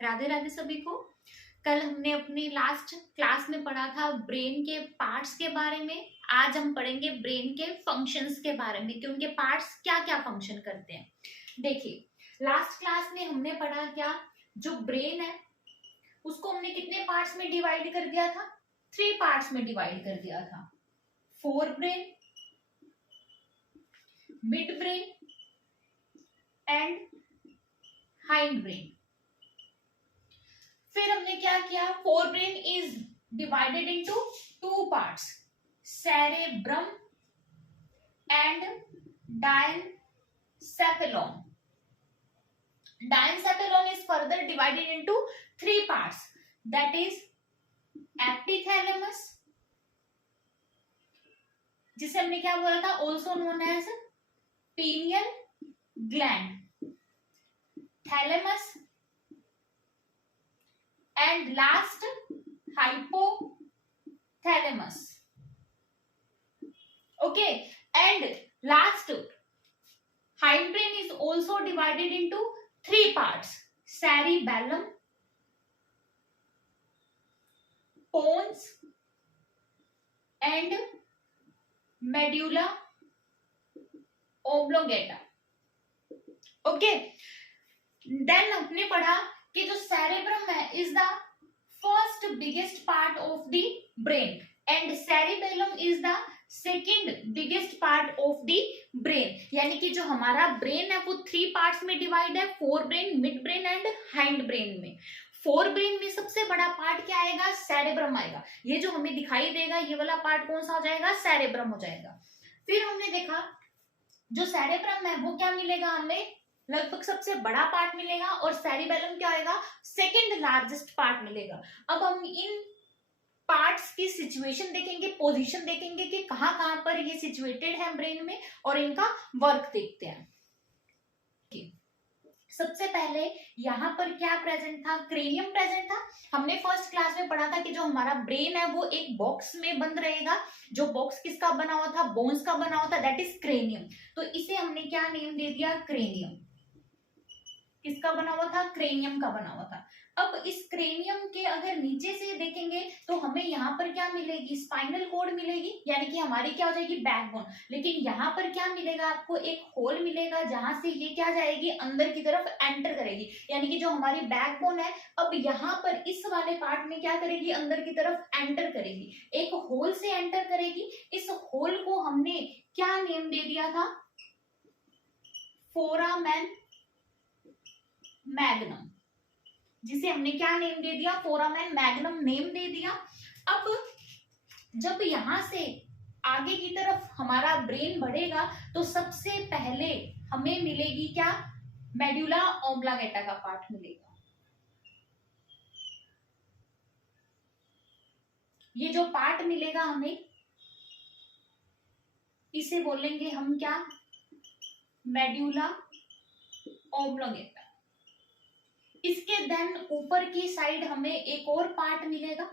राधे राधे सभी को। कल हमने अपनी लास्ट क्लास में पढ़ा था ब्रेन के पार्ट्स के बारे में। आज हम पढ़ेंगे ब्रेन के फंक्शंस के बारे में कि उनके पार्ट्स क्या क्या फंक्शन करते हैं। देखिए, लास्ट क्लास में हमने पढ़ा क्या, जो ब्रेन है उसको हमने कितने पार्ट्स में डिवाइड कर दिया था? 3 पार्ट्स में डिवाइड कर दिया था। Fore brain, mid brain and hind brain. फिर हमने क्या किया, fore brain is divided into 2 parts, cerebrum and diencephalon. Diencephalon is further divided into 3 parts, that is epithalamus, जिसे हमने क्या बोला था, also known as pineal gland, thalamus and last hypothalamus. Okay, and last hindbrain is also divided into 3 parts, cerebellum, pons and medulla oblongata. Okay, then हमने पढ़ा कि जो cerebrum है is the first biggest part of the brain and cerebellum is the second biggest part of the brain. यानी कि जो हमारा brain है वो 3 पार्ट्स में डिवाइड है, fore brain, mid brain and hind brain में। फोर ब्रेन में सबसे बड़ा पार्ट क्या आएगा? सेरेब्रम आएगा। ये जो हमें दिखाई देगा ये वाला पार्ट कौन सा हो जाएगा? सेरेब्रम हो जाएगा। फिर हमने देखा जो सेरेब्रम है वो क्या मिलेगा हमें? लगभग सबसे बड़ा पार्ट मिलेगा और सेरिबेलम क्या आएगा? सेकंड लार्जेस्ट पार्ट मिलेगा। अब हम इन पार्ट्स की सिचुएशन देखेंगे, पोजीशन देखेंगे कि कहां कहां पर ये सिचुएटेड है ब्रेन में और इनका वर्क देखते हैं। सबसे पहले यहाँ पर क्या प्रेजेंट था? क्रेनियम प्रेजेंट था। हमने फर्स्ट क्लास में पढ़ा था कि जो हमारा ब्रेन है वो एक बॉक्स में बंद रहेगा। जो बॉक्स किसका बना हुआ था? बोन्स का बना हुआ था, दैट इज क्रेनियम। तो इसे हमने क्या नेम दे दिया? क्रेनियम। किसका बना हुआ था? क्रेनियम का बना हुआ था। अब इस क्रेनियम के अगर नीचे से देखेंगे तो हमें यहाँ पर क्या मिलेगी? स्पाइनल कॉर्ड मिलेगी, यानी कि हमारी क्या हो जाएगी? बैकबोन। लेकिन यहाँ पर क्या मिलेगा आपको? एक होल मिलेगा जहां से ये क्या जाएगी? अंदर की तरफ एंटर करेगी। यानी कि जो हमारी बैकबोन है अब यहाँ पर इस वाले पार्ट में क्या करेगी? अंदर की तरफ एंटर करेगी, एक होल से एंटर करेगी। इस होल को हमने क्या नेम दे दिया था? फोरामेन मैग्नम, जिसे हमने क्या नेम दे दिया? फोरामेन मैग्नम नेम दे दिया। अब जब यहां से आगे की तरफ हमारा ब्रेन बढ़ेगा तो सबसे पहले हमें मिलेगी क्या? मेडुला ओब्लांगेटा का पार्ट मिलेगा। ये जो पार्ट मिलेगा हमें, इसे बोलेंगे हम क्या? Medulla oblongata. इसके देन ऊपर की साइड हमें एक और पार्ट मिलेगा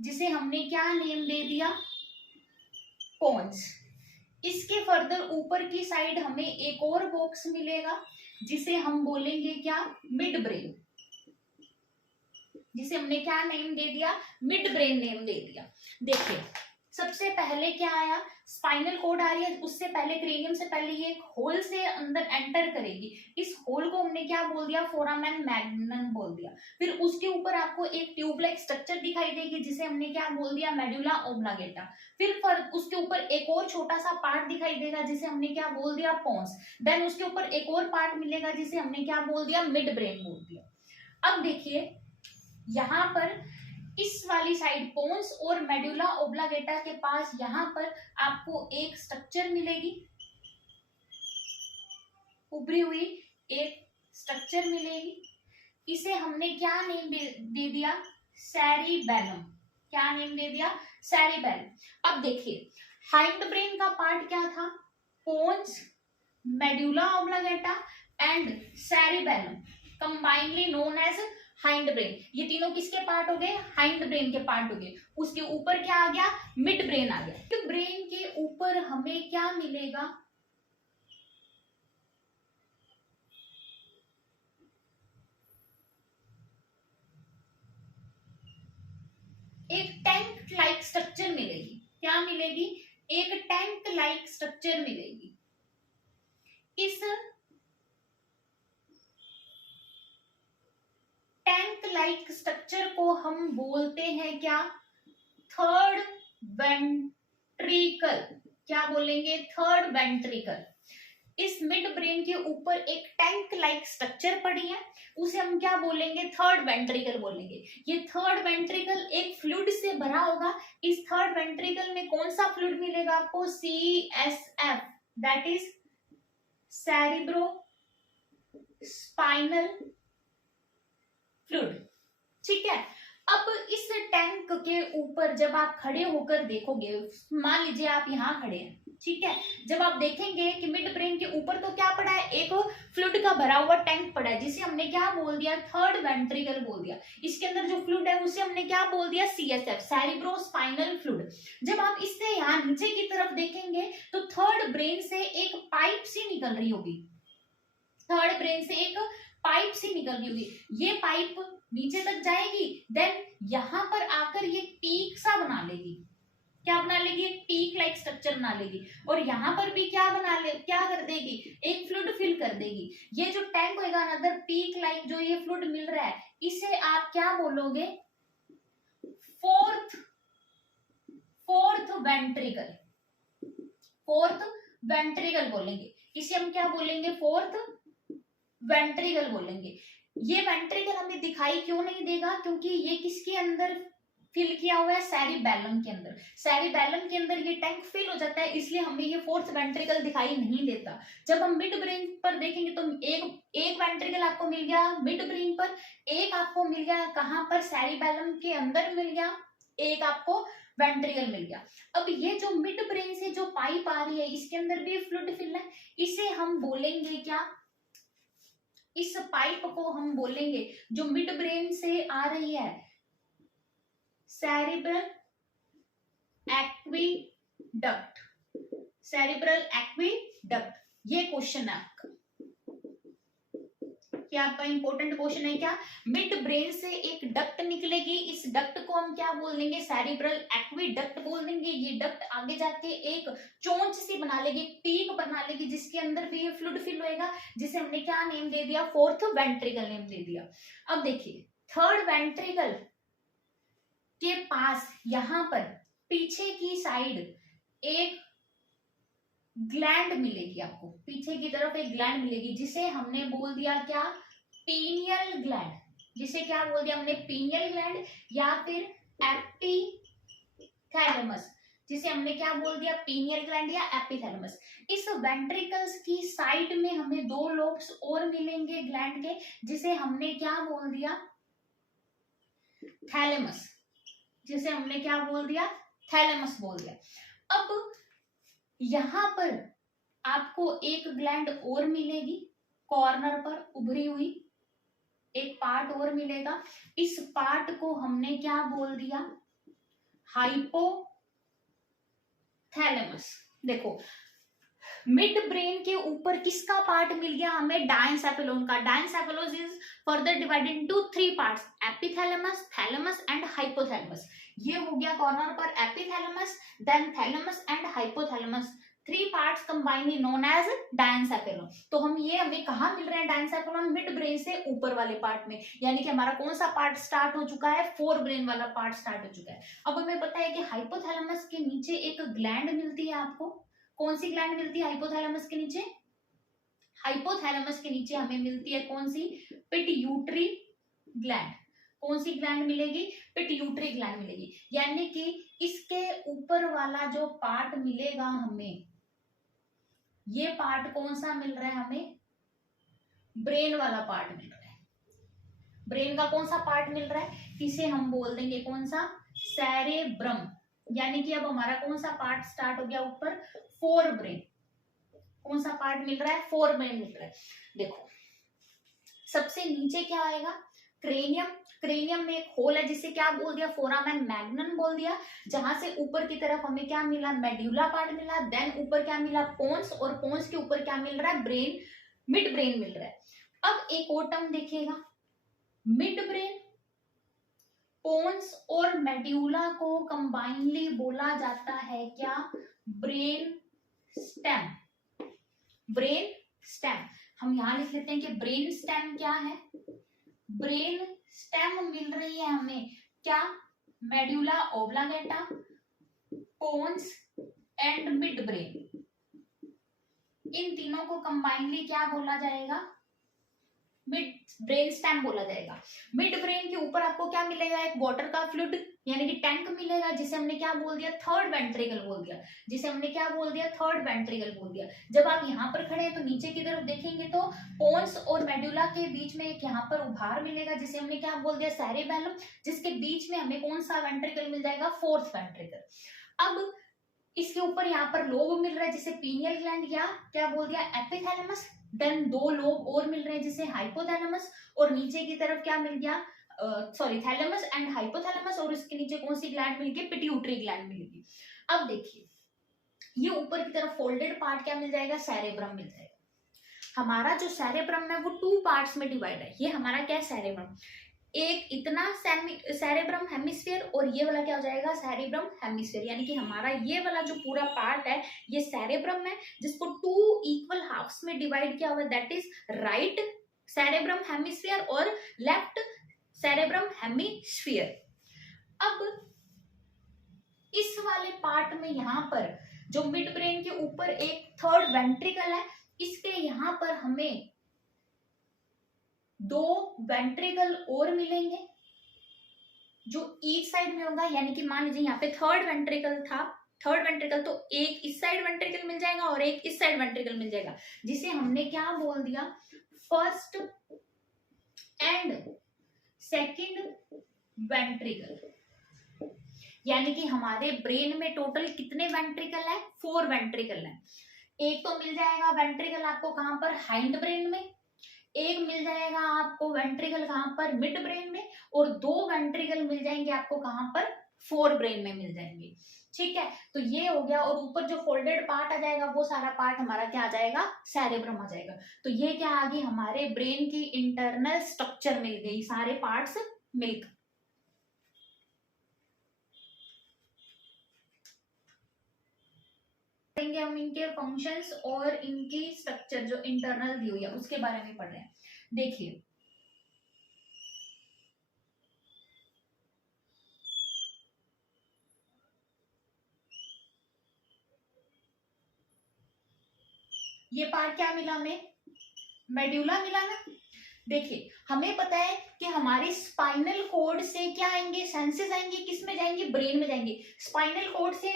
जिसे हमने क्या नेम दे दिया? पोन्स। इसके फर्दर ऊपर की साइड हमें एक और बॉक्स मिलेगा जिसे हम बोलेंगे क्या? मिड ब्रेन, जिसे हमने क्या नेम दे दिया? मिड ब्रेन नेम दे दिया। देखिए सबसे पहले क्या आया? स्पाइनल कॉर्ड आ रही है, उससे पहले क्रेनियम से पहले ये एक होल से अंदर एंटर करेगी। इस होल को हमने क्या बोल दिया? फोरामेन मैग्नम बोल दिया। फिर उसके ऊपर आपको एक ट्यूब लाइक स्ट्रक्चर दिखाई देगी जिसे हमने क्या बोल दिया? Medulla oblongata. फिर उसके ऊपर एक और छोटा सा पार्ट दिखाई देगा जिसे हमने क्या बोल दिया? पोन्स। देन उसके ऊपर एक और पार्ट मिलेगा जिसे हमने क्या बोल दिया? मिड ब्रेन बोल दिया। अब देखिए यहाँ पर इस वाली साइड पोन्स और मेडुला ओब्लांगेटा के पास यहाँ पर आपको एक स्ट्रक्चर मिलेगी, उभरी हुई एक स्ट्रक्चर मिलेगी। इसे हमने क्या नेम दे दिया? सेरिबेलम। क्या नेम दे दिया? सेरिबेलम। अब देखिए हाइंड ब्रेन का पार्ट क्या था? Pons, medulla oblongata and cerebellum, combinedly known as hind brain. ये तीनों किसके पार्ट हो गए? हाइंड ब्रेन के पार्ट हो गए। उसके ऊपर क्या आ गया? मिड ब्रेन आ गया। तो ब्रेन के ऊपर हमें क्या मिलेगा? एक टैंक लाइक स्ट्रक्चर मिलेगी। क्या मिलेगी? एक टैंक लाइक स्ट्रक्चर मिलेगी। इस टैंक लाइक स्ट्रक्चर को हम बोलते हैं क्या? Third ventricle. क्या बोलेंगे? Third ventricle. इस मिड ब्रेन के ऊपर एक टैंक लाइक स्ट्रक्चर पड़ी है, उसे हम क्या बोलेंगे? थर्ड वेंट्रिकल बोलेंगे। ये थर्ड वेंट्रिकल एक फ्लूइड से भरा होगा। इस थर्ड वेंट्रिकल में कौन सा फ्लूइड मिलेगा आपको? CSF, that is cerebro spinal fluid. ठीक है। अब इस टैंक के ऊपर जब आप खड़े होकर देखोगे, मान लीजिए आप यहाँ खड़े हैं, ठीक है, जब आप देखेंगे कि मिड ब्रेन के ऊपर तो क्या पड़ा है? एक फ्लूइड का भरा हुआ टैंक पड़ा है, जिसे हमने क्या बोल दिया? थर्ड वेंट्रिकल बोल दिया। इसके अंदर जो फ्लूइड है उसे हमने क्या बोल दिया? CSF, cerebro spinal fluid. जब आप इससे यहाँ नीचे की तरफ देखेंगे तो थर्ड ब्रेन से एक पाइप सी निकल रही होगी। थर्ड ब्रेन से एक पाइप सी निकल रही होगी। ये पाइप नीचे तक जाएगी, देन यहां पर आकर ये पीक सा बना लेगी। क्या बना लेगी? एक पीक लाइक स्ट्रक्चर बना लेगी। और यहाँ पर भी क्या क्या कर देगी? एक फ्लूइड फिल कर देगी। ये जो टैंक होगा, अनदर पीक लाइक जो ये फ्लूइड मिल रहा है, इसे आप क्या बोलोगे? Fourth ventricle. फोर्थ वेंट्रिकल बोलेंगे। इसे हम क्या बोलेंगे? फोर्थ वेंट्रिकल बोलेंगे। ये वेंट्रिकल हमें दिखाई क्यों नहीं देगा? क्योंकि ये किसके अंदर फिल किया हुआ है? सेरिबेलम के अंदर। सेरिबेलम के अंदर ये टैंक फिल हो जाता है, इसलिए हमें ये फोर्थ वेंट्रिकल दिखाई नहीं देता। जब हम मिड ब्रेन पर देखेंगे तो एक वेंट्रिकल आपको मिल गया मिड ब्रेन पर, एक आपको मिल गया कहां पर? सेरिबेलम के अंदर मिल गया, एक आपको वेंट्रिकल मिल गया। अब ये जो मिड ब्रेन से जो पाइप आ रही है, इसके अंदर भी फ्लूइड फिल है, इसे हम बोलेंगे क्या? इस पाइप को हम बोलेंगे जो मिड ब्रेन से आ रही है, सेरिब्रल एक्वीडक्ट। सेरिब्रल एक्वीडक्ट, ये क्वेश्चन है आपका। क्या आपका इंपॉर्टेंट क्वेश्चन है क्या? मिड ब्रेन से एक डक्ट निकलेगी, इस डक्ट को हम क्या बोल देंगे? सेरिब्रल एक्वीडक्ट बोल देंगे। ये डक्ट आगे जाके एक चोंच सी बना लेगी, पीक बना लेगी, जिसके अंदर भी ये फ्लूइड फिल होएगा, जिसे हमने क्या नेम दे दिया? फोर्थ वेंट्रिकल नेम दे दिया। अब देखिए, थर्ड वेंट्रिकल के पास यहां पर पीछे की साइड एक ग्लैंड मिलेगी आपको। पीछे की तरफ एक ग्लैंड मिलेगी, जिसे हमने बोल दिया क्या? Pineal gland. जिसे क्या बोल दिया हमने? पीनियल ग्लैंड, या फिर एपिथैलेमस, जिसे हमने क्या बोल दिया? पीनियल ग्लैंड या एपिथैलेमस। इस वेंट्रिकल्स की साइड में हमें दो लोब्स और मिलेंगे ग्लैंड के, जिसे हमने क्या बोल दिया? थैलेमस। जिसे हमने क्या बोल दिया? थैलेमस बोल दिया। अब यहां पर आपको एक ग्लैंड और मिलेगी, कॉर्नर पर उभरी हुई एक पार्ट और मिलेगा। इस पार्ट को हमने क्या बोल दिया? हाइपोथैलेमस। देखो, मिड ब्रेन के ऊपर किसका पार्ट मिल गया हमें? डायनसेफेलोन का। Diencephalon is further divided into 3 parts, epithalamus, thalamus and hypothalamus. ये हो गया कॉर्नर पर epithalamus, then thalamus and hypothalamus. 3 parts combinedly known as diencephalon. तो हमें कहाँ मिल रहे हैं डायनसेफेलोन? मिड ब्रेन से ऊपर वाले पार्ट में। यानी कि हमारा कौन सा पार्ट स्टार्ट हो चुका है? फोर ब्रेन वाला पार्ट स्टार्ट हो चुका है। अब हमें पता है कि हाइपोथैलेमस के नीचे एक ग्लैंड मिलती है आपको। कौन सी ग्लैंड मिलती है हाइपोथैलेमस के नीचे? हाइपोथैलेमस के नीचे हमें मिलती है कौन सी? Pituitary gland. कौन सी ग्लैंड मिलेगी? पिट्यूटरी ग्लैंड मिलेगी। यानी कि इसके ऊपर वाला जो पार्ट मिलेगा हमें, ये पार्ट कौन सा मिल रहा है हमें? ब्रेन वाला पार्ट मिल रहा है। ब्रेन का कौन सा पार्ट मिल रहा है? इसे हम बोल देंगे कौन सा? सेरेब्रम। यानी कि अब हमारा कौन सा पार्ट स्टार्ट हो गया ऊपर? Fore brain. कौन सा पार्ट मिल रहा है? फोर ब्रेन मिल रहा है। देखो, सबसे नीचे क्या आएगा? क्रेनियम। क्रेनियम में एक होल है, जिसे क्या बोल दिया? फोरामेन मैग्नम बोल दिया। जहां से ऊपर की तरफ हमें क्या मिला? मेड्यूला पार्ट मिला। देन ऊपर क्या मिला? पोन्स। और पोन्स के ऊपर क्या मिल रहा है? ब्रेन, मिड ब्रेन मिल रहा है। अब एक और टर्म देखिएगा, मिड ब्रेन पोन्स और मेड्यूला को कंबाइनली बोला जाता है क्या? Brain stem. ब्रेन स्टेम हम यहां लिख लेते हैं कि ब्रेन स्टेम क्या है? ब्रेन स्टेम मिल रही है हमें क्या? Medulla oblongata, pons and midbrain. इन तीनों को कंबाइनली क्या बोला जाएगा? मिड ब्रेन स्टेम बोला जाएगा। मिड ब्रेन के ऊपर आपको क्या मिलेगा? एक वाटर का फ्लूइड यानी कि टैंक मिलेगा, जिसे हमने क्या बोल दिया? थर्ड वेंट्रिकल बोल दिया। जिसे हमने क्या बोल दिया? थर्ड वेंट्रिकल बोल दिया। जब आप यहाँ पर खड़े हैं तो नीचे की तरफ देखेंगे तो पोन्स और मेडुला के बीच में एक यहाँ पर उभार मिलेगा, जिसे हमने क्या बोल दिया? सेरिबेलम, जिसके बीच में हमें कौन सा वेंट्रिकल मिल जाएगा? Fourth ventricle. अब इसके ऊपर यहाँ पर लोब मिल रहा है, जिसे पीनियल ग्लैंड या क्या बोल दिया? एपिथैलेमस। देन दो लोब और मिल रहे हैं, जिसे हाइपोथैलेमस, और नीचे की तरफ क्या मिल गया? सॉरी, थैलेमस एंड हाइपोथैलेमस, और इसके नीचे कौन सी ग्लैंड मिल गई? पिट्यूटरी ग्लैंड मिल गई। अब देखिए, ये ऊपर की तरफ फोल्डेड पार्ट क्या मिल जाएगा? सेरेब्रम मिल जाएगा। हमारा जो सेरेब्रम है वो 2 पार्ट्स में डिवाइड है। ये हमारा क्या है? सेरेब्रम। एक इतना सेरेब्रम हेमिस्फीयर, और ये वाला क्या हो जाएगा? Cerebrum hemisphere. यानी कि हमारा ये वाला जो पूरा पार्ट है ये सेरेब्रम है, जिसको 2 इक्वल हाफ्स में डिवाइड किया हुआ है, that is right cerebrum hemisphere और लेफ्ट सेरेब्रम हेमिस्फीयर। अब इस वाले पार्ट में यहाँ पर जो मिड ब्रेन के ऊपर एक थर्ड वेंट्रिकल है, इसके यहाँ पर हमें 2 वेंट्रिकल और मिलेंगे जो ईच साइड में होगा। यानी कि मान लीजिए यहाँ पे थर्ड वेंट्रिकल था, थर्ड वेंट्रिकल, तो एक इस साइड वेंट्रिकल मिल जाएगा और एक इस साइड वेंट्रिकल मिल जाएगा, जिसे हमने क्या बोल दिया? First and second ventricle. यानी कि हमारे ब्रेन में टोटल कितने वेंट्रिकल है? 4 वेंट्रिकल है। एक तो मिल जाएगा वेंट्रिकल आपको कहां पर? हाइंड ब्रेन में। एक मिल जाएगा आपको वेंट्रिकल कहां पर? मिड ब्रेन में। और 2 वेंट्रिकल मिल जाएंगे आपको कहां पर? फोर ब्रेन में मिल जाएंगे। ठीक है, तो ये हो गया। और ऊपर जो फोल्डेड पार्ट आ जाएगा वो सारा पार्ट हमारा क्या आ जाएगा? सेरेब्रम आ जाएगा। तो ये क्या आ गई? हमारे ब्रेन की इंटरनल स्ट्रक्चर मिल गई, सारे पार्ट्स मिलकर। हम इनके फंक्शंस और इनकी स्ट्रक्चर जो इंटरनल दी हुई है उसके बारे में पढ़ रहे हैं। देखिए, ये पार्ट क्या मिला हमें? मेड्यूला मिला ना। देखिए, हमें पता है कि हमारी स्पाइनल कॉर्ड से क्या आएंगे? सेंसेस आएंगे, किस में जाएंगे? ब्रेन में जाएंगे। स्पाइनल कॉर्ड से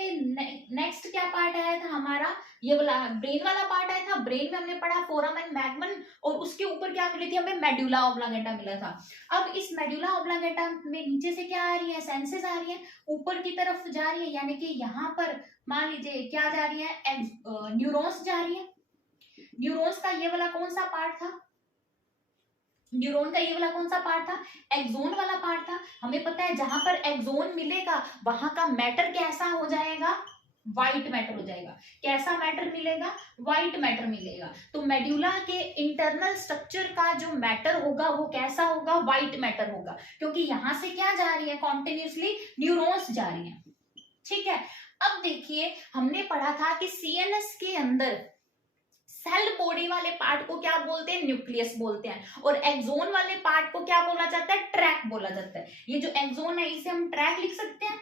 नेक्स्ट क्या पार्ट आया था हमारा? ये वाला ब्रेन वाला पार्ट आया था। ब्रेन में हमने पढ़ा फोरामेन मैग्मन, और उसके ऊपर क्या मिली थी हमें? मेड्यूला ऑब्लांगेटा मिला था। अब इस मेड्यूला ऑब्लांगेटा में नीचे से क्या आ रही है? सेंसेस आ रही है, ऊपर की तरफ जा रही है। यानी कि यहाँ पर मान लीजिए क्या जा रही है? न्यूरॉन्स जा रही है। न्यूरॉन्स का ये वाला कौन सा पार्ट था? न्यूरॉन का ये वाला कौन सा पार्ट था? एक्सोन वाला पार्ट था। हमें पता है जहां पर एक्सोन मिलेगा वहां का मैटर कैसा हो जाएगा? व्हाइट मैटर हो जाएगा। कैसा मैटर मिलेगा? व्हाइट मैटर मिलेगा। तो मेड्यूला के इंटरनल स्ट्रक्चर का जो मैटर होगा वो कैसा होगा? व्हाइट मैटर होगा, क्योंकि यहां से क्या जा रही है? कॉन्टिन्यूसली न्यूरॉन्स जा रही है। ठीक है, अब देखिए, हमने पढ़ा था कि सीएनएस के अंदर सेल बॉडी वाले पार्ट को क्या बोलते हैं? न्यूक्लियस बोलते हैं। और एक्सोन वाले पार्ट को क्या बोला जाता है? ट्रैक बोला जाता है। ये जो एक्सोन है इसे हम ट्रैक लिख सकते हैं।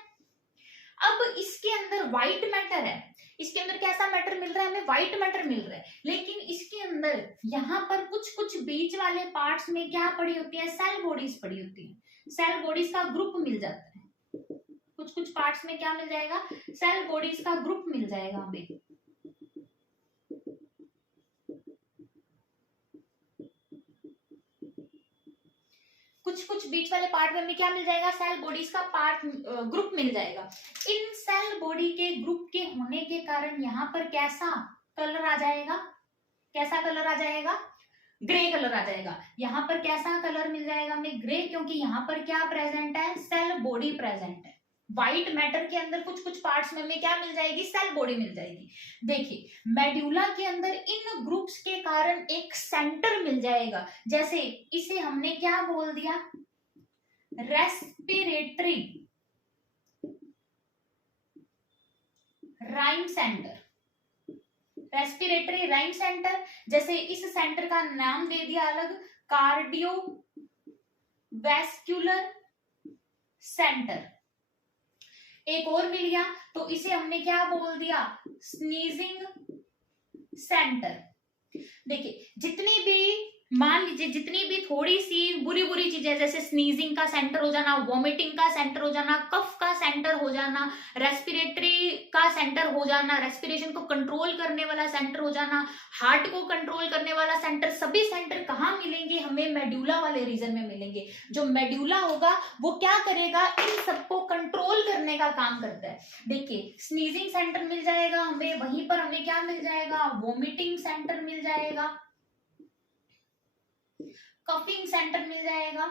अब इसके अंदर व्हाइट मैटर है। इसके अंदर कैसा मैटर मिल रहा है? हमें व्हाइट मैटर मिल रहा है। लेकिन इसके अंदर यहाँ पर कुछ कुछ बीच वाले पार्ट्स में क्या पड़ी होती है? सेल बॉडीज पड़ी होती है। सेल बॉडीज का ग्रुप मिल जाता है। कुछ कुछ पार्ट्स में क्या मिल जाएगा? सेल बॉडीज का ग्रुप मिल जाएगा हमें। कुछ कुछ बीच वाले पार्ट में हमें क्या मिल जाएगा? सेल बॉडीज का पार्ट ग्रुप मिल जाएगा। इन सेल बॉडी के ग्रुप के होने के कारण यहाँ पर कैसा कलर आ जाएगा? कैसा कलर आ जाएगा? ग्रे कलर आ जाएगा। यहाँ पर कैसा कलर मिल जाएगा हमें? ग्रे, क्योंकि यहाँ पर क्या प्रेजेंट है? सेल बॉडी प्रेजेंट है। व्हाइट मैटर के अंदर कुछ कुछ पार्ट्स में हमें क्या मिल जाएगी? सेल बॉडी मिल जाएगी। देखिए, मेड्यूला के अंदर इन ग्रुप्स के कारण एक सेंटर मिल जाएगा। जैसे इसे हमने क्या बोल दिया? Respiratory rhyme centre, respiratory rhyme centre, जैसे इस सेंटर का नाम दे दिया अलग, कार्डियोवैस्कुलर सेंटर। एक और मिल गया तो इसे हमने क्या बोल दिया, स्नीजिंग सेंटर। देखिए जितनी भी, मान लीजिए जितनी भी थोड़ी सी बुरी बुरी चीजें, जैसे स्नीजिंग का सेंटर हो जाना, वॉमिटिंग का सेंटर हो जाना, कफ का सेंटर हो जाना, रेस्पिरेटरी का सेंटर हो जाना, रेस्पिरेशन को कंट्रोल करने वाला सेंटर हो जाना, हार्ट को कंट्रोल करने वाला सेंटर, सभी सेंटर कहाँ मिलेंगे, हमें मेड्यूला वाले रीजन में मिलेंगे। जो मेड्यूला होगा वो क्या करेगा, इन सबको कंट्रोल करने का काम करता है। देखिए स्नीजिंग सेंटर मिल जाएगा हमें, वहीं पर हमें क्या मिल जाएगा, वॉमिटिंग सेंटर मिल जाएगा, कफिंग सेंटर मिल जाएगा।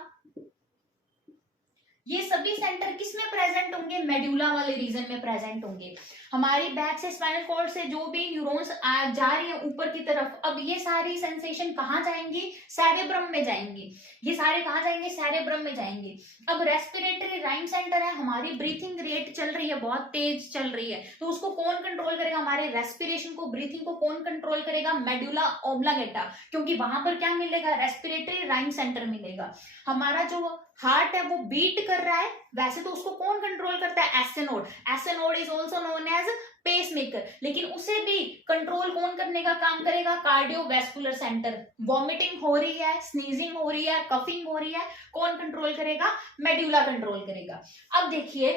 ये सभी सेंटर किस में प्रेजेंट होंगे, मेड्यूला वाले रीजन में प्रेजेंट होंगे। हमारी बैक से स्पाइनल कॉर्ड से जो भी न्यूरॉन्स जा रही है ऊपर की तरफ, अब ये सारी सेंसेशन कहाँ जाएंगी, सेरेब्रम में जाएंगी। ये सारे कहाँ जाएंगे, सेरेब्रम में जाएंगे। अब रेस्पिरेटरी राइम सेंटर है, हमारी ब्रीथिंग रेट चल रही है, बहुत तेज चल रही है, तो उसको कौन कंट्रोल करेगा, हमारे रेस्पिरेशन को, ब्रीथिंग को कौन कंट्रोल करेगा, मेडुला ऑब्लांगेटा, क्योंकि वहां पर क्या मिलेगा, रेस्पिरेटरी राइम सेंटर मिलेगा। हमारा जो हार्ट है वो बीट कर रहा है, वैसे तो उसको कौन कंट्रोल करता है, S A node. S A node is also known as pacemaker, लेकिन उसे भी कंट्रोल कौन करने का काम करेगा, कार्डियोवैस्कुलर सेंटर। वॉमिटिंग हो रही है, स्नीजिंग हो रही है, कफिंग हो रही है, कौन कंट्रोल करेगा, मेड्यूला कंट्रोल करेगा। अब देखिए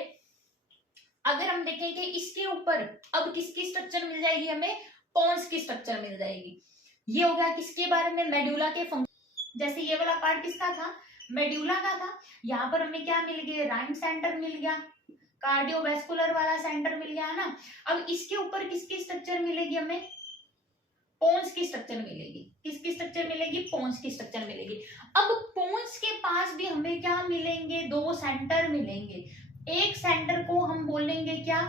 अगर हम देखें कि इसके ऊपर अब किसकी स्ट्रक्चर मिल जाएगी, हमें पोन्स की स्ट्रक्चर मिल जाएगी। ये हो गया किसके बारे में, मेड्यूला के फंक्शन। जैसे ये वाला पार्ट किसका था, मेड्यूला का था। यहाँ पर हमें क्या मिल गया, राइम सेंटर मिल गया, कार्डियोवैस्कुलर वाला सेंटर मिल गया है ना। अब इसके ऊपर किसकी स्ट्रक्चर मिलेगी, हमें पोन्स की स्ट्रक्चर मिलेगी। किसकी स्ट्रक्चर मिलेगी, पोन्स की स्ट्रक्चर मिलेगी। अब पोन्स के पास भी हमें क्या मिलेंगे, दो सेंटर मिलेंगे। एक सेंटर को हम बोलेंगे क्या,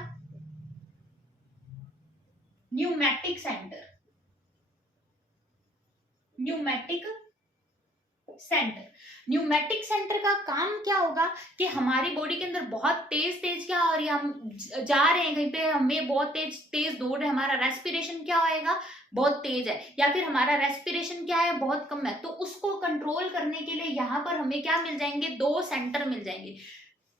pneumatic centre, pneumatic centre. Pneumatic centre का काम क्या होगा कि हमारी बॉडी के अंदर बहुत तेज तेज क्या हो रही है, हम जा रहे हैं कहीं पे, हमें बहुत तेज तेज दौड़ रहे हैं, हमारा रेस्पिरेशन क्या होएगा, बहुत तेज है, या फिर हमारा रेस्पिरेशन क्या है, बहुत कम है, तो उसको कंट्रोल करने के लिए यहाँ पर हमें क्या मिल जाएंगे, दो सेंटर मिल जाएंगे।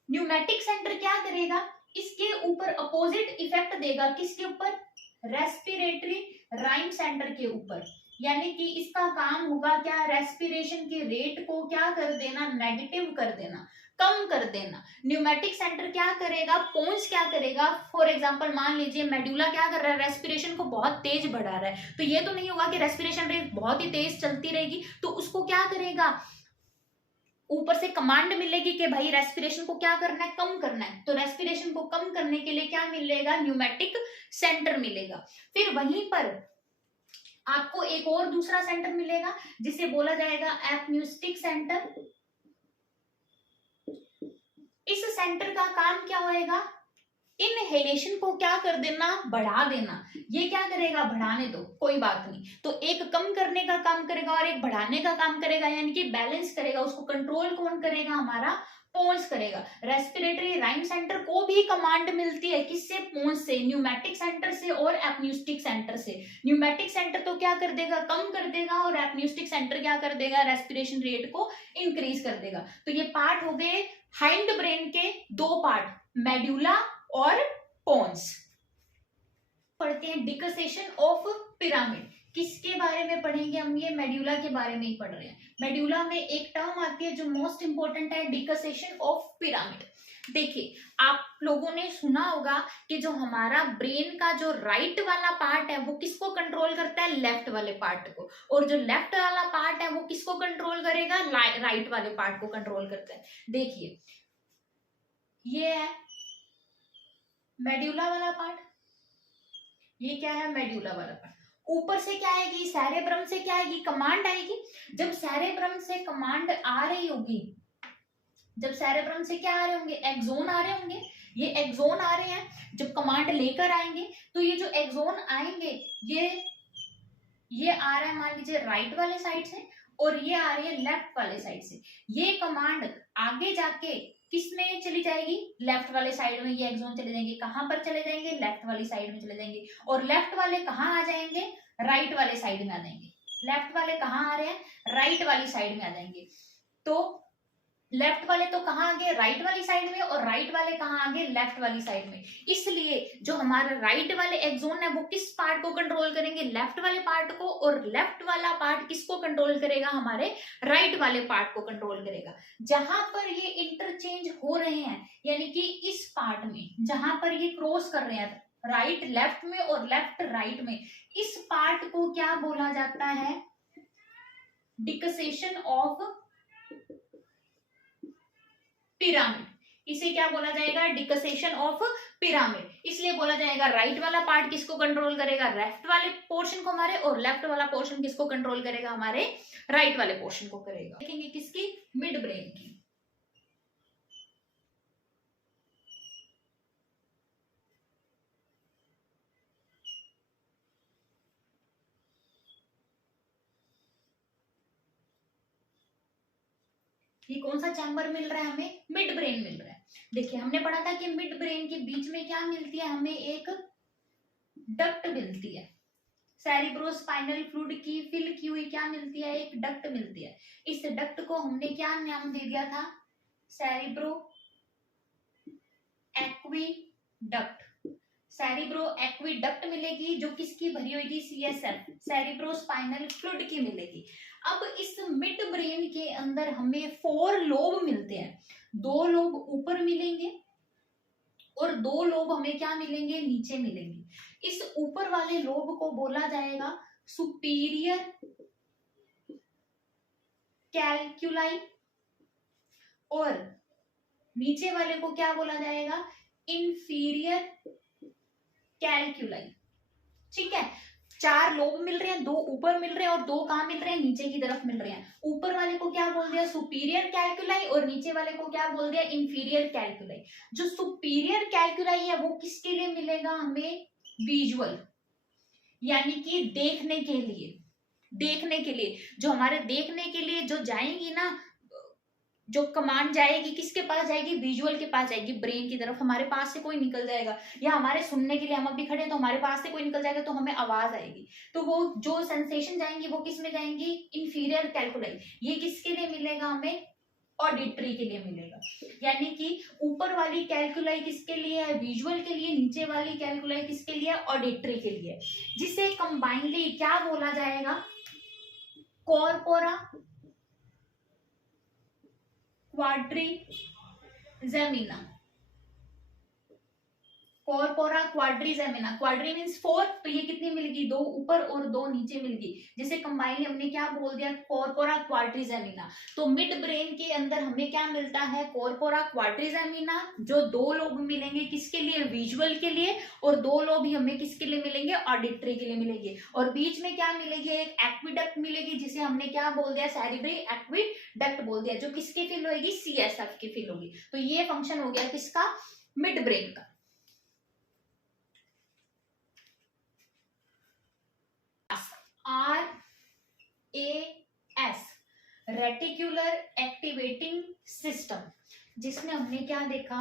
न्यूमैटिक सेंटर क्या करेगा, इसके ऊपर अपोजिट इफेक्ट देगा, किसके ऊपर, रेस्पिरेटरी राइम सेंटर के ऊपर। यानी कि इसका काम होगा क्या, रेस्पिरेशन के रेट को क्या कर देना, नेगेटिव कर देना, कम कर देना। न्यूमैटिक सेंटर क्या करेगा, पोन्स क्या करेगा, फॉर एग्जांपल मान लीजिए मेडुला क्या कर रहा है, रेस्पिरेशन को बहुत तेज बढ़ा रहा है, तो ये तो नहीं होगा कि रेस्पिरेशन रेट बहुत ही तेज चलती रहेगी, तो उसको क्या करेगा, ऊपर से कमांड मिलेगी कि भाई रेस्पिरेशन को क्या करना है, कम करना है, तो रेस्पिरेशन को कम करने के लिए क्या मिलेगा, न्यूमैटिक सेंटर मिलेगा। फिर वहीं पर आपको एक और दूसरा सेंटर मिलेगा जिसे बोला जाएगा एपन्यूस्टिक सेंटर। इस सेंटर का काम क्या होएगा, इनहेलेशन को क्या कर देना, बढ़ा देना। ये क्या करेगा, बढ़ाने दो, कोई बात नहीं, तो एक कम करने का काम करेगा और एक बढ़ाने का काम करेगा, यानी कि बैलेंस करेगा। उसको कंट्रोल कौन करेगा, हमारा पोन्स करेगा। रेस्पिरेटरी राइम सेंटर को भी कमांड मिलती है, किससे, पोन्स से, न्यूमैटिक सेंटर से और एपन्यूस्टिक सेंटर से। न्यूमैटिक सेंटर तो क्या कर देगा, कम कर देगा, और एपन्यूस्टिक सेंटर क्या कर देगा, रेस्पिरेशन रेट को इंक्रीज कर देगा। तो ये पार्ट हो गए हाइंड ब्रेन के दो पार्ट, मेडुला और पोन्स। पढ़ते हैं डिक्सेशन ऑफ पिरामिड। किसके बारे में पढ़ेंगे हम, ये मेडुला के बारे में ही पढ़ रहे हैं। मेडुला में एक टर्म आती है जो मोस्ट इंपोर्टेंट है, डिक्सेशन ऑफ पिरामिड। देखिए आप लोगों ने सुना होगा कि जो हमारा ब्रेन का जो राइट वाला पार्ट है वो किसको कंट्रोल करता है, लेफ्ट वाले पार्ट को, और जो लेफ्ट वाला पार्ट है वो किसको कंट्रोल करेगा, राइट वाले पार्ट को कंट्रोल करता है। देखिए ये है मेडुला वाला पार्ट, ये क्या है, मेडुला वाला पार्ट। ऊपर से क्या आएगी, सेरेब्रम से क्या आएगी, कमांड आएगी। जब सेरेब्रम से कमांड आ रही होगी, जब सेरेब्रम से क्या आ रहे होंगे, एक्सोन आ रहे होंगे, ये एक्सोन आ रहे हैं, जब कमांड लेकर आएंगे तो ये जो एक्सोन आएंगे ये आ रहा है मान लीजिए राइट वाले साइड से, और ये आ रही है लेफ्ट वाले साइड से। ये कमांड आगे जाके किस में चली जाएगी, लेफ्ट वाले साइड में ये एक्सोन चले जाएंगे। कहां पर चले जाएंगे, लेफ्ट वाली साइड में चले जाएंगे। और लेफ्ट वाले कहाँ आ जाएंगे, राइट वाले साइड में आ जाएंगे। लेफ्ट वाले कहाँ आ रहे हैं, राइट वाली साइड में आ जाएंगे। तो लेफ्ट वाले तो कहाँ आ गए, राइट वाली साइड में, और राइट वाले कहाँ आ गए, लेफ्ट वाली साइड में। इसलिए जो हमारा राइट वाले एक्सोन है वो किस पार्ट को कंट्रोल करेंगे, लेफ्ट वाले पार्ट को, और लेफ्ट वाला पार्ट किसको कंट्रोल करेगा, हमारे राइट वाले पार्ट को कंट्रोल करेगा। जहां पर ये इंटरचेंज हो रहे हैं, यानी कि इस पार्ट में जहां पर ये क्रॉस कर रहे हैं राइट लेफ्ट में और लेफ्ट राइट में, इस पार्ट को क्या बोला जाता है, डिक्सेशन ऑफ पिरामिड। इसे क्या बोला जाएगा, डिक्सेशन ऑफ पिरामिड। इसलिए बोला जाएगा राइट वाला पार्ट किसको कंट्रोल करेगा, लेफ्ट वाले पोर्शन को हमारे, और लेफ्ट वाला पोर्शन किसको कंट्रोल करेगा, हमारे राइट वाले पोर्शन को करेगा। देखेंगे किसकी, मिड ब्रेन की। ये कौन सा चैम्बर मिल रहा है हमें, मिड ब्रेन मिल रहा है। देखिए हमने पढ़ा था कि मिड ब्रेन के बीच में क्या मिलती है, हमें एक डक्ट मिलती है। सेरिब्रोस्पाइनल फ्लूइड की फिल की हुई क्या मिलती है, एक डक्ट मिलती है। इस डक्ट को हमने क्या नाम दे दिया था, सेरिब्रो एक्विडक्ट। सेरिब्रो एक्विडक्ट मिलेगी जो किसकी भरी होगी, सीएसएफ, सेरिब्रोस्पाइनल फ्लूइड की मिलेगी। अब इस मिड ब्रेन के अंदर हमें 4 लोब मिलते हैं। 2 लोब ऊपर मिलेंगे और 2 लोब हमें क्या मिलेंगे, नीचे मिलेंगे। इस ऊपर वाले लोब को बोला जाएगा सुपीरियर कैलक्यूलाई, और नीचे वाले को क्या बोला जाएगा, इंफीरियर कैलक्यूलाई। ठीक है, 4 लोब मिल रहे हैं, 2 ऊपर मिल रहे हैं और 2 कहां मिल रहे हैं, नीचे की तरफ मिल रहे हैं। ऊपर वाले को क्या बोल दिया, सुपीरियर कैलक्यूलाई, और नीचे वाले को क्या बोल दिया, इंफीरियर कैलक्यूलाई। जो सुपीरियर कैलक्यूलाई है वो किसके लिए मिलेगा, हमें विजुअल, यानी कि देखने के लिए। देखने के लिए जो हमारे देखने के लिए जो जाएंगी ना, जो कमांड जाएगी किसके पास जाएगी, विजुअल के पास जाएगी, ब्रेन की तरफ। हमारे पास से कोई निकल जाएगा, या हमारे सुनने के लिए हम अभी खड़े हैं तो हमारे पास से कोई निकल जाएगा तो हमें आवाज आएगी, तो वो जो सेंसेशन जाएंगी वो किस में जाएंगी, इंफीरियर कैलकुलाई। ये किसके लिए मिलेगा, हमें ऑडिटरी के लिए मिलेगा। यानी कि ऊपर वाली कैलकुलाई किसके लिए है, विजुअल के लिए, नीचे वाली कैलकुलाई किसके लिए, ऑडिटरी के लिए। जिसे कंबाइनली क्या बोला जाएगा, corpora quadrigemina. Corpora quadrigemina, quadri means 4, तो ये कितनी मिलेगी, 2 ऊपर और 2 नीचे मिलेगी, जिसे कंबाइनली हमने क्या बोल दिया, कॉर्पोरा क्वाड्रिजेमिना। तो मिड ब्रेन के अंदर हमें क्या मिलता है, कॉर्पोरा क्वाड्रिजेमिना, जो 2 लोब मिलेंगे किसके लिए, विजुअल के लिए, और 2 लोब ही हमें किसके लिए मिलेंगे, ऑडिटरी के लिए मिलेंगे। और बीच में क्या मिलेगी, एक एक्विडक्ट मिलेगी, जिसे हमने क्या बोल दिया, सेरिब्री एक्विडक्ट बोल दिया, जो किसकी फिल होगी, सीएसएफ की फिल होगी। तो ये फंक्शन हो गया किसका, मिड ब्रेन का। RAS, रेटिकुलर एक्टिवेटिंग सिस्टम, जिसमें हमने क्या देखा,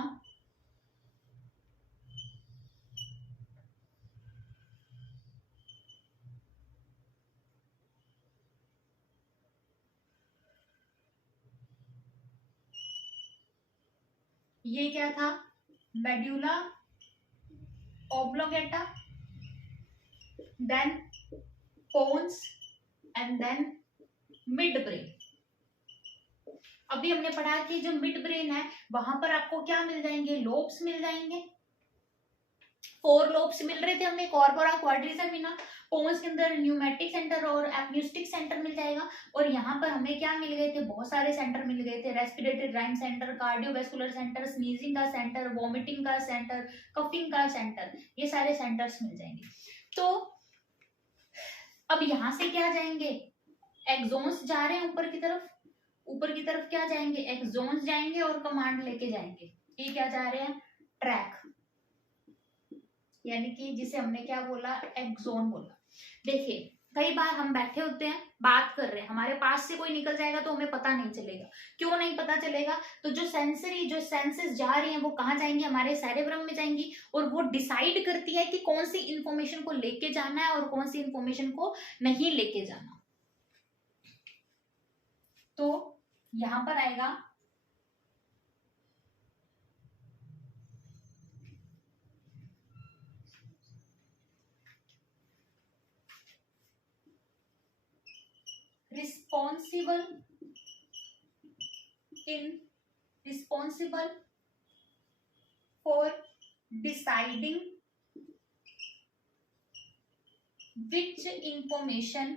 ये क्या था, medulla oblongata, then pons, and then mid brain. अभी हमने पढ़ा कि जो मिड ब्रेन है वहां पर आपको क्या मिल जाएंगे, लोब्स मिल जाएंगे। 4 लोब्स मिल रहे थे हमें, कॉर्पोरा क्वाड्रिजेमिना, पोन्स के अंदर न्यूमेटिक सेंटर और एप्न्यूस्टिक सेंटर मिल जाएगा। और यहाँ पर हमें क्या मिल गए थे, बहुत सारे सेंटर मिल गए थे, respiratory drawing centre, cardiovascular centre, sneezing का सेंटर, वॉमिटिंग का सेंटर, कफिंग का सेंटर, ये सारे सेंटर्स मिल जाएंगे। तो अब यहां से क्या जाएंगे, एक्सोन्स जा रहे हैं ऊपर की तरफ, ऊपर की तरफ क्या जाएंगे, एक्सोन्स जाएंगे और कमांड लेके जाएंगे। ये क्या जा रहे हैं, ट्रैक, यानी कि जिसे हमने क्या बोला, एक्सोन बोला। देखिए कई बार हम बैठे होते हैं बात कर रहे हैं, हमारे पास से कोई निकल जाएगा तो हमें पता नहीं चलेगा। क्यों नहीं पता चलेगा? तो जो सेंसेस जा रही हैं वो कहाँ जाएंगी? हमारे सेरेब्रम में जाएंगी, और वो डिसाइड करती है कि कौन सी इंफॉर्मेशन को लेके जाना है और कौन सी इंफॉर्मेशन को नहीं लेके जाना। तो यहां पर आएगा responsible for deciding which information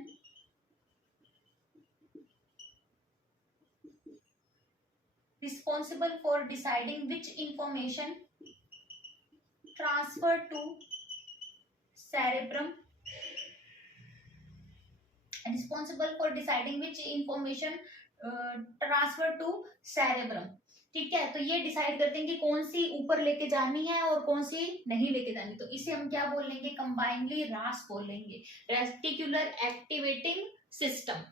transfer to cerebrum, responsible for deciding which information transfer to cerebrum. ठीक है, तो ये डिसाइड करते हैं कि कौन सी ऊपर लेके जानी है और कौन सी नहीं लेके जानी। तो इसे हम क्या बोल लेंगे? कंबाइनली रास बोल लेंगे, रेस्टिकुलर एक्टिवेटिंग सिस्टम।